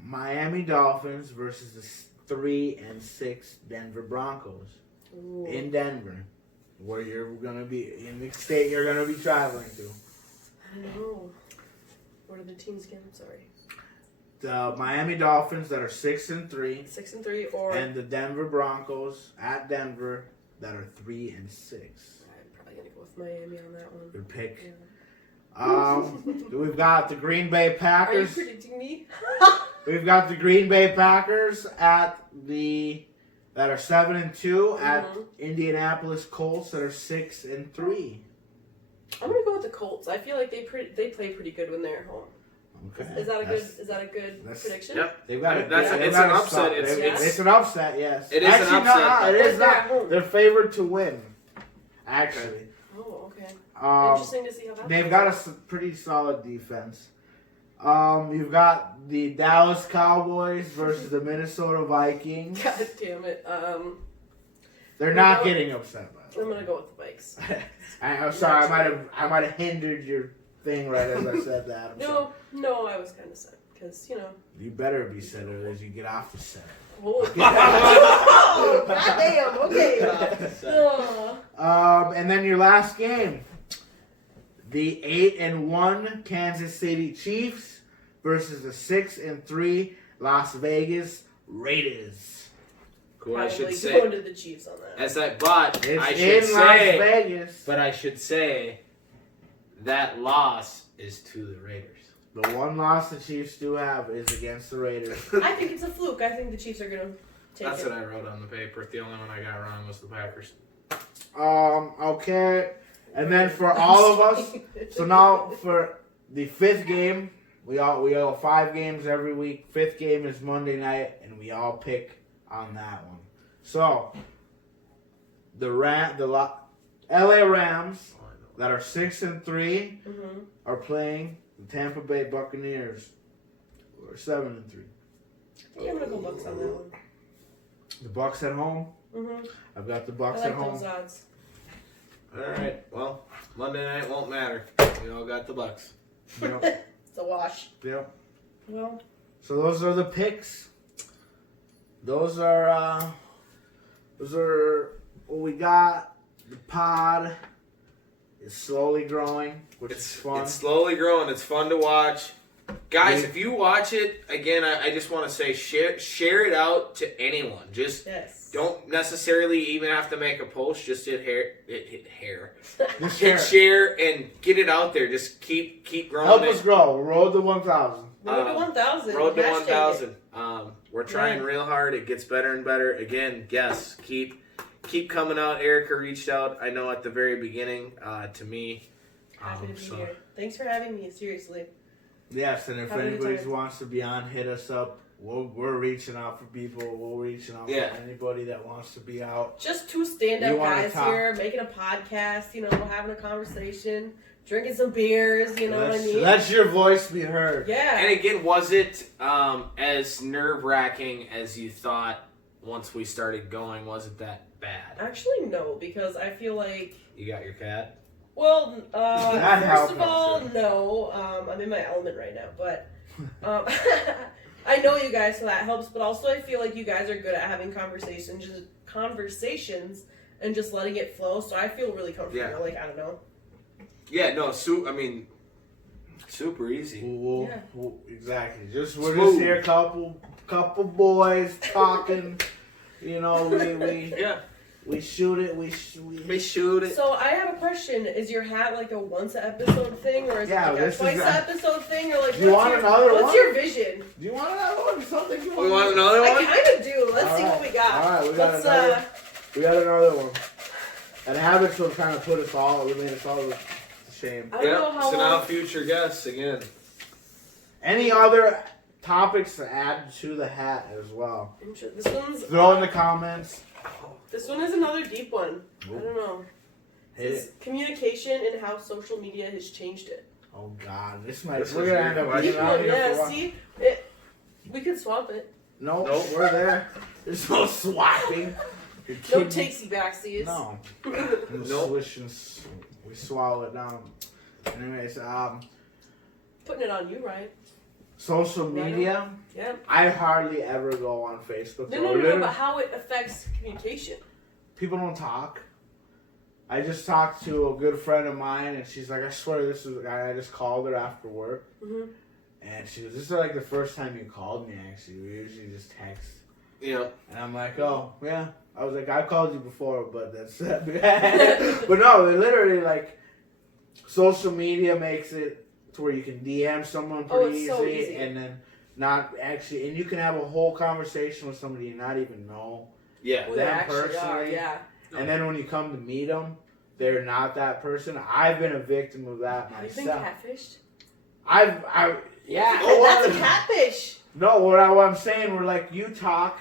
Miami Dolphins versus the 3-6 Denver Broncos. Ooh. In Denver, where you're going to be, in the state you're going to be traveling to. I don't know. What are the teams again? Sorry. The Miami Dolphins that are 6-3, 6-3 or and the Denver Broncos at Denver that are 3-6. I'm probably gonna go with Miami on that one. Good pick. Yeah. We've got the Green Bay Are you Packers. predicting me? We've got the Green Bay Packers that are 7-2 at Mhm. Indianapolis Colts that are 6-3. I'm gonna go with the Colts. I feel like they play pretty good when they're at home. Okay. Is that a That's- good that's- prediction? Yep. They've got I mean, it's an upset. It's an upset. Yes. It is an Actually, upset. No, it is They're not. at home. They're favored to win. Actually, Oh, okay. um, Interesting to see how that they've goes. got a pretty solid defense. You've got the Dallas Cowboys versus the Minnesota Vikings. God damn it. They're not getting upset by I'm it. gonna go with the Vikes. I'm sorry. I might have hindered your thing right as I said that. I'm sorry. No, I was kind of sad because You better be set as you get off the set. Oh, Oh, goddamn. Okay. And then your last game, the 8-1 Kansas City Chiefs versus the 6-3 Las Vegas Raiders. Who I should probably say, going to the Chiefs on that. It's I in should Las say, Vegas. but I should say that loss is to the Raiders. The one loss the Chiefs do have is against the Raiders. I think it's a fluke. I think the Chiefs are gonna take That's it. what I wrote on the paper. The only one I got wrong was the Packers. Okay. And then for all of us, so now for the fifth game, we all 5 games every week. Fifth game is Monday night, and we all pick on that one. So the LA Rams that are 6-3 Mm-hmm. are playing the Tampa Bay Buccaneers, who are 7-3. Yeah, I'm gonna go Bucks on that one. The Bucks at home. Mm-hmm. I've got the I Bucks like at home. those odds. All right. Well, Monday night won't matter. We all got the Bucks. Yep. It's a wash. Yep. Well, So those are the picks. Those are what we got. The pod is slowly growing, which is fun. It's slowly growing. It's fun to watch. Guys, We- if you watch it, again, I just want to say share it out to anyone. Just Yes. don't necessarily even have to make a post. Just hit Just hit share. share and get it out there. Just keep growing Help it. us grow. Road to 1,000. Road to 1,000. Road to Hashtag 1,000. We're trying Yeah. real hard. It gets better and better. Again, yes, keep coming out. Erica reached out, I know, at the very beginning to me. happy to be so- here. Thanks for having me. Seriously. Yes, and if Have a good anybody time. wants to be on, hit us up. We're reaching out for people. We're reaching out Yeah. for anybody that wants to be out. Just two stand-up You wanna guys talk? here, making a podcast. Having a conversation, drinking some beers. You know what I mean? Let your voice be heard. Yeah. And again, was it as nerve-wracking as you thought once we started going? Was it that bad? Actually, no, because I feel like. You got your cat? Well, That first helped, of I'm all, sure. no. I'm in my element right now, but I know you guys, so that helps. But also, I feel like you guys are good at having conversations, and just letting it flow. So I feel really comfortable. Yeah. Like I don't know. Yeah, no, super easy. Yeah. Exactly. We're just Smooth. here, couple boys talking. Yeah, We shoot it. We shoot it. So I have a question: is your hat like a once a episode thing, or is Yeah, it like a this is twice a- a episode thing, or like Do you want another what's one? your vision? Do you want another one? Something you We want another I one? kind of do. Let's see what we got. All right, we got Let's another. We got another one. And habits will kind of put us all. It made us all to shame. I don't know Yeah. how So now long. future guests again. Any other topics to add to the hat as well? This one's Throw in the comments. This one is another deep one. I don't know. Hit It's it. communication and how social media has changed it. Oh God, this might. This We're is gonna your end up question. being out here for a Yeah, while. see? It. We could swap it. Nope, Nope. we're there. There's no swapping. You're No kidding. takesy backsies. No. Nope. Swish and we swallow it down. Anyways, Putting it on you, right? social media. Yeah. I hardly ever go on Facebook. No, or no, no, no, literally- but how it affects communication. People don't talk. I just talked to a good friend of mine, and she's like, I swear this is the guy. I just called her after work, Mm-hmm. and she goes, this is like the first time you called me, actually. We usually just text. Yeah. And I'm like, oh, yeah. I was like, I've called you before, but that's But no, they literally, like, social media makes it to where you can DM someone Oh, pretty it's so easy, easy. and then not actually, and you can have a whole conversation with somebody you not even know. Yeah. Well, they Them actually are, personally. yeah. And then when you come to meet them, they're not that person. I've been a victim of that Have you been myself. catfished? Yeah. That's a catfish. No, what I'm saying, we're like, you talk.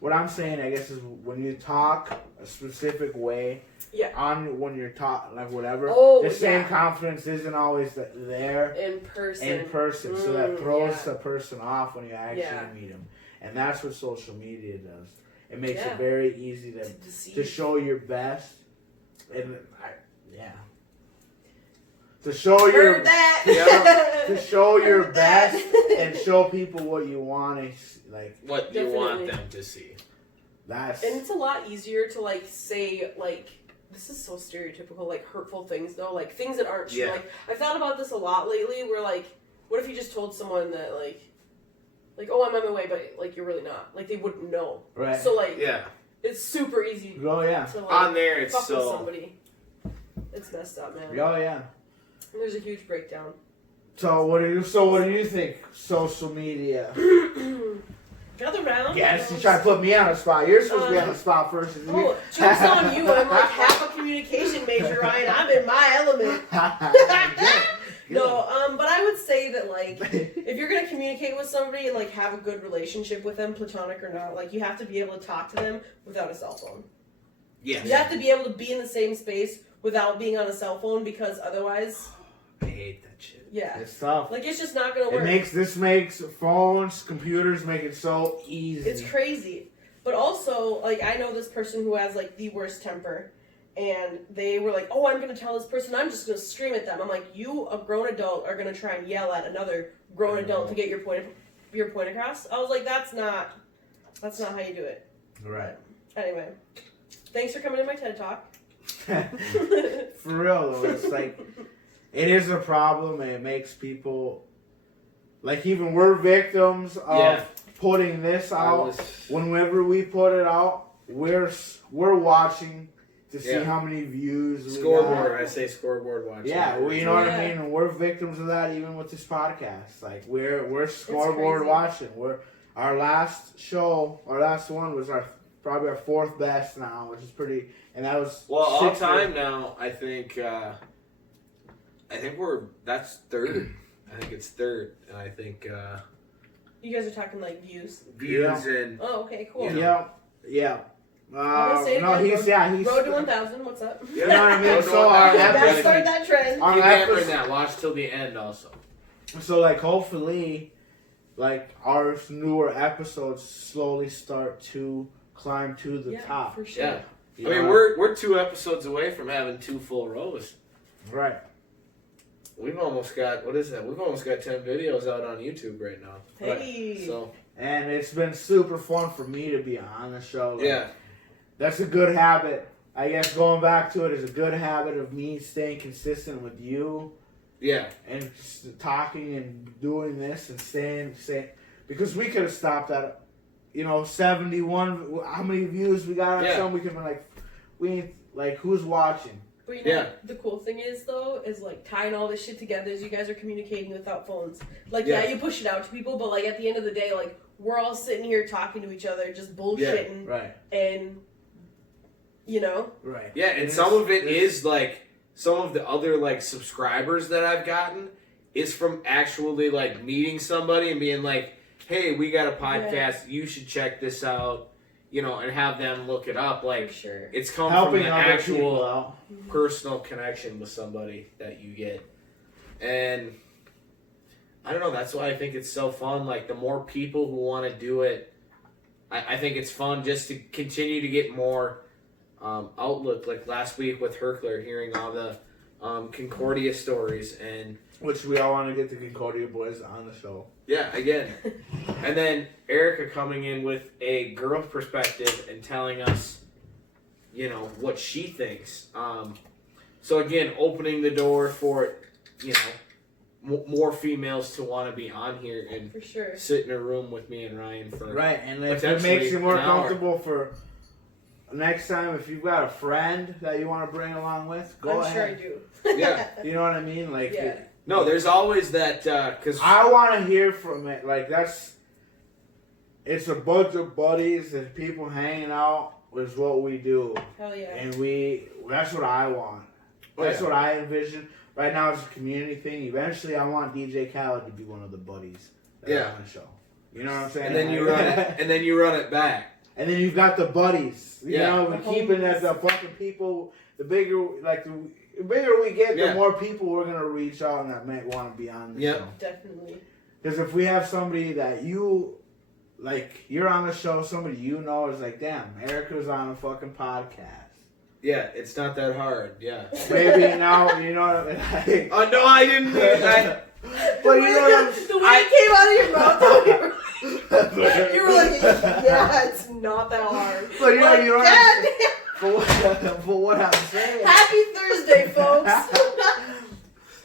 What I'm saying, I guess, is when you talk a specific way, Yeah. on when you're taught, like whatever, Oh, the same yeah. confidence isn't always there In person. in person. So that throws yeah. the person off when you actually Yeah. meet them. And that's what social media does. It makes Yeah. it very easy To to deceive. show your best. And yeah. To show your Heard that. to show your Heard that. best and show people what you want to like. What you want Definitely. them to see. That's And it's a lot easier to like say like this is so stereotypical, like hurtful things though, like things that aren't true. Yeah. Like I've thought about this a lot lately. Where like, what if you just told someone that like, oh, I'm on my way, but like you're really not. Like they wouldn't know. right. So like, Yeah. it's super easy Oh yeah. to like On there, it's fuck with so. somebody. It's messed up, man. Oh yeah. And there's a huge breakdown. So what do you think? Social media. Gather round. Yes, you try to put me on the spot. You're supposed to be on the spot first. Isn't Oh, joke's on you. I'm like half a communication major, Ryan. I'm in my element. No, but I would say that like if you're gonna communicate with somebody and like have a good relationship with them, platonic or not, like you have to be able to talk to them without a cell phone. Yes. You have to be able to be in the same space without being on a cell phone because otherwise, I hate that shit. yeah, It's tough. like it's just not gonna work. This makes phones, computers make it so easy. It's crazy. But also, like, I know this person who has, like, the worst temper. And they were like, oh, I'm going to tell this person, I'm just going to scream at them. I'm like, you, a grown adult, are going to try and yell at another grown adult to get your point across? I was like, that's not how you do it. Right. Anyway, thanks for coming to my TED Talk. For real though, it's like it is a problem and it makes people like even we're victims of Yeah. putting this I out. was- Whenever we put it out, we're watching to see Yeah. how many views we Scoreboard. got. I say scoreboard watching. Yeah, well, you know what I Yeah. mean. And we're victims of that even with this podcast. Like we're scoreboard crazy. watching. Our last one was probably our fourth best now, which is pretty. And that was Well, all 6 time now, I think that's third. I think it's third, and I think You guys are talking, like, views. views and Oh, okay, cool. Yeah. Yeah. I'm gonna say it No, again, he's Road to 1,000, what's up? You know what I mean? Road to So our 1,000. That episode, started that trend. our keep hammering episode, that. Watch till the end, also. so like hopefully, like our newer episodes slowly start to climb to the Yeah, top. for sure. Yeah. You I mean, know? we're 2 episodes away from having 2 full rows. right. We've almost got We've almost got 10 videos out on YouTube right now. Hey. So And it's been super fun for me to be on the show. Like, yeah, that's a good habit. I guess going back to it is a good habit of me staying consistent with you yeah, and just talking and doing this and saying because we could have stopped at 71. How many views we got on Yeah. some? We could have been like who's watching? But you know, Yeah. the cool thing is, though, is, like, tying all this shit together is you guys are communicating without phones. Like, Yeah. yeah, you push it out to people, but, like, at the end of the day, like, we're all sitting here talking to each other, just bullshitting, Right, and, right. yeah. And some of it is like some of the other like subscribers that I've gotten is from actually like meeting somebody and being like, "Hey, we got a podcast. You should check this out." And have them look it up. for Like sure. it's come Helping from the other people actual out. personal connection with somebody that you get. And I don't know, that's why I think it's so fun. Like the more people who want to do it, I think it's fun just to continue to get more outlook. Like last week with Herkler, hearing all the Concordia stories, and Which we all want to get the Concordia boys on the show. yeah, again. And then Erica coming in with a girl's perspective and telling us, what she thinks. So again, opening the door for, more females to want to be on here and For sure. sit in a room with me and Ryan for Right, and if it Potentially makes you more an hour. comfortable for next time, if you've got a friend that you want to bring along with, go I'm sure I ahead. do. Yeah. You know what I mean? Like, Yeah. No, there's always that because I want to hear from it. Like, it's a bunch of buddies and people hanging out is what we do. Hell yeah. And that's what I want. That's what I envision. right now it's a community thing. Eventually, I want DJ Khaled to be one of the buddies that are Yeah. on the show. You know what I'm saying? And then you run it, and then you run it back. And then you've got the buddies. You Yeah. know, we keep it as the fucking people. The bigger, the bigger we get, Yeah. the more people we're gonna reach out and that might want to be on the Yep. show. Definitely. Because if we have somebody that you're on the show, somebody you know is like, damn, Erica's on a fucking podcast. Yeah, it's not that hard. Yeah. Maybe now, you know what I mean? Oh no, I didn't. But you know what I'm The way it came out of your mouth, though, you were like, yeah, it's not that hard. But you know, Like, you don't God for what I'm saying. Happy Thursday, folks.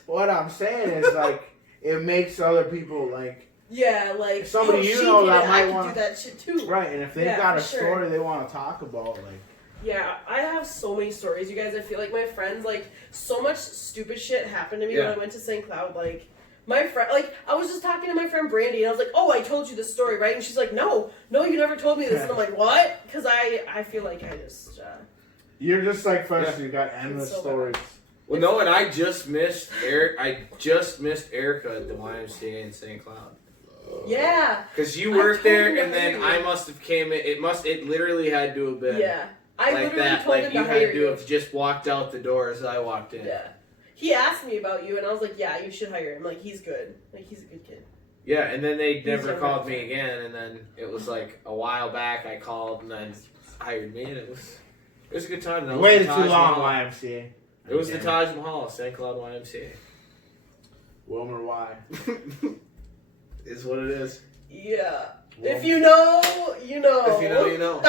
What I'm saying is like it makes other people like Yeah, like Somebody oh, you she know did that it, might I could wanna- do that shit too. right, and if they've Yeah, got a for sure. story they want to talk about, like Yeah, I have so many stories, you guys. I feel like my friends, like, so much stupid shit happened to me Yeah. when I went to St. Cloud. Like, my friend, like, I was just talking to my friend Brandy, and I was like, oh, I told you this story, right? And she's like, no, you never told me this. And I'm like, what? Because I feel like I just, you're just like first, Yeah. you got endless It's so stories. Well, no, and I just missed Eric. I just missed Erica at the YMCA in St. Cloud. yeah, Because you I worked there, totally and then agree. I must have came in. It literally had to have been yeah. I like literally that. told Like him you to had hire to you. have just walked out the door as I walked in. Yeah. He asked me about you, and I was like, yeah, you should hire him. Like, he's good. Like, he's a good kid. Yeah, and then they never never called up. me again, and then it was like a while back I called, and then hired me, and it was a good time. That was Waited the too Taj long, Mahal. YMCA. It was the Damn. Taj Mahal, St. Cloud YMCA. Wilmer Y. Is what it is. Yeah. Wilmer. If you know, you know. If you know, you know.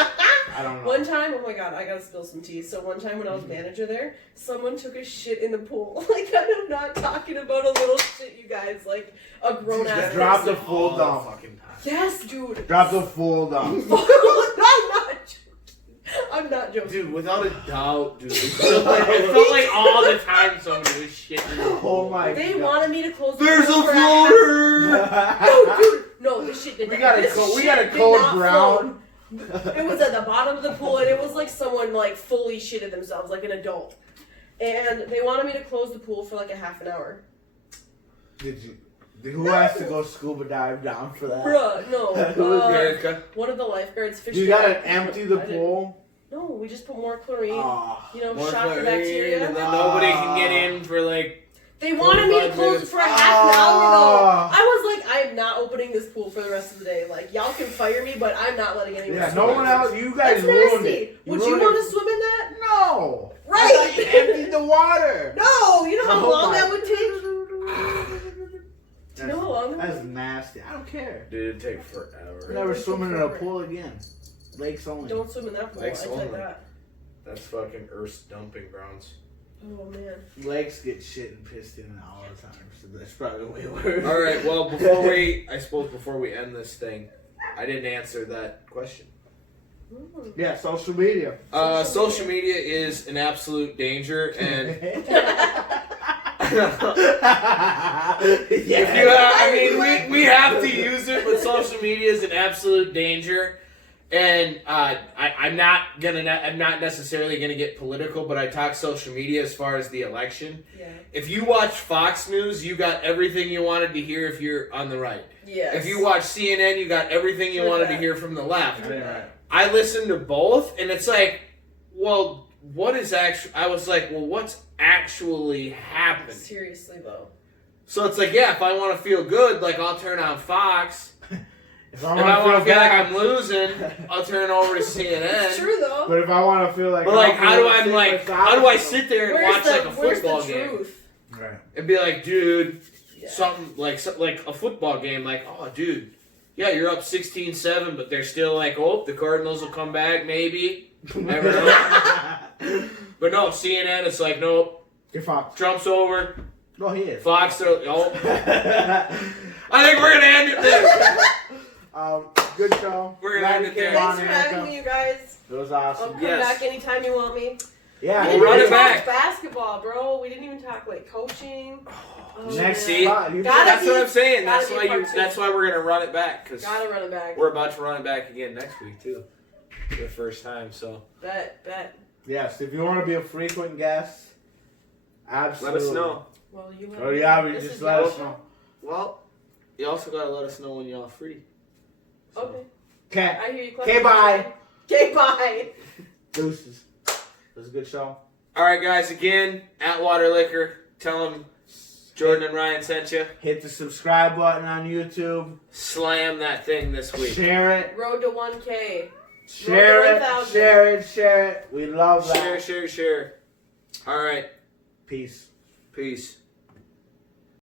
I don't know. One time, oh my god, I gotta spill some tea. So one time when I was manager there, someone took a shit in the pool. Like, I'm not talking about a little shit, you guys. Like, a grown ass Drop person. the full dump. fucking time. Yes, dude. Drop the full dump. I'm not joking. I'm not joking. Dude, without a doubt, dude. It felt like all the time somebody was shitting. Oh my They god. wanted me to close the There's a pool for floater! No, dude. No, this shit did We not. got a this co- we shit got a did code not brown. float. It was at the bottom of the pool, and it was like someone like fully shitted themselves, like an adult. And they wanted me to close the pool for like a half an hour. Did you? Who has to go scuba dive down for that? Bruh, no. Who is Erica. One of the lifeguards fished. You it gotta out. empty the I didn't- pool. No, we just put more chlorine. Oh. You know, More shot the chlorine, bacteria. and then nobody can get in for like. They wanted me to 45 close it minutes. for a half an hour though. Ah. I was like, I am not opening this pool for the rest of the day. Like, y'all can fire me, but I'm not letting anyone. Yeah, swim no in one this. else. You guys That's ruined nasty. it. Would you ruined want it. to swim in that? No. Right. I thought you emptied the water. No, you know how Oh long my- that would take? Do you know how long that That's would take? nasty. I don't care. Dude, it'd take forever. Never swimming in a pool again. Lakes only. Don't swim in that pool. Legs I like only. that. That's fucking Earth's dumping grounds. Oh man. Lakes get shit and pissed in all the time, so that's probably way worse. All right. Well, before we end this thing, I didn't answer that question. Mm. Yeah, social media. Social media is an absolute danger, and if you, I mean, we have to use it, but social media is an absolute danger. And I'm not necessarily gonna get political, but I talk social media as far as the election. Yeah. If you watch Fox News, you got everything you wanted to hear if you're on the right. Yes. If you watch CNN, you got everything you With wanted to that. hear from the left. Right. I listened to both, and it's like, well, what is actually? I was like, well, what's actually happened? Seriously though. So it's like, yeah, if I want to feel good, like I'll turn on Fox. If If I want to feel like bad, I'm losing, I'll turn over to It's CNN. true though. but if I want to feel like, But like, how do I I'm sit there and Where's watch the like a where's football the game truth? Right. and be like, dude, Yeah. something like a football game, like, oh, dude, yeah, you're up 16-7, but they're still like, oh, the Cardinals will come back, maybe. Never know. But no, CNN, it's like, nope, You're Fox. Trump's over. No, he is. Fox, oh, I think we're gonna end it there. Good show. We're gonna Glad end you it came there. on, Thanks for having Erica. me, you guys. It was I'll awesome. come Yes. back anytime you want me. Yeah, We We'll didn't run even it talk back. basketball, bro. We didn't even talk like coaching. Oh, Next man. See? spot. You Gotta That's be- what I'm saying. gotta That's be why part two. That's why we're gonna run it back because Gotta run it back. we're about to run it back again next week too, for the first time. So Bet. Yes, if you want to be a frequent guest, absolutely. let us know. Well, you Oh yeah, we this just is let your us know. Well, you also gotta let us know when y'all free. show. Okay. Okay, I hear you. okay, bye. Okay, bye. Deuces. It was a good show. All right, guys. Again, at Water Liquor. Tell them Jordan and Ryan sent you. Hit the subscribe button on YouTube. Slam that thing this week. Share it. Road to 1K. Share Road to it. 1,000. Share it. Share it. We love that. Share. All right. Peace. Peace.